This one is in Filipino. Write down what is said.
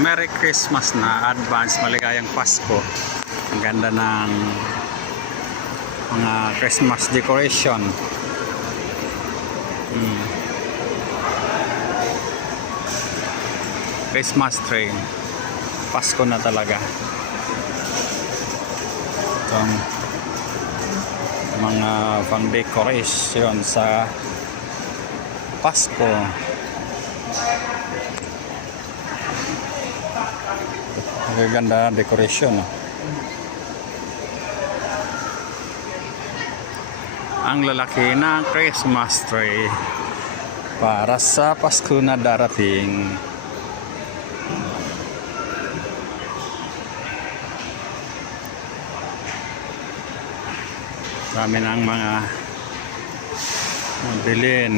Merry Christmas na, advance maligayang Pasko. Ang ganda ng mga Christmas decoration. Christmas tree. Pasko na talaga. Itong mga pang decoration sa Pasko. Ang ganda decoration. Ang lalaki ng Christmas tree para sa Pasko na darating. Dami ng mga bilhin.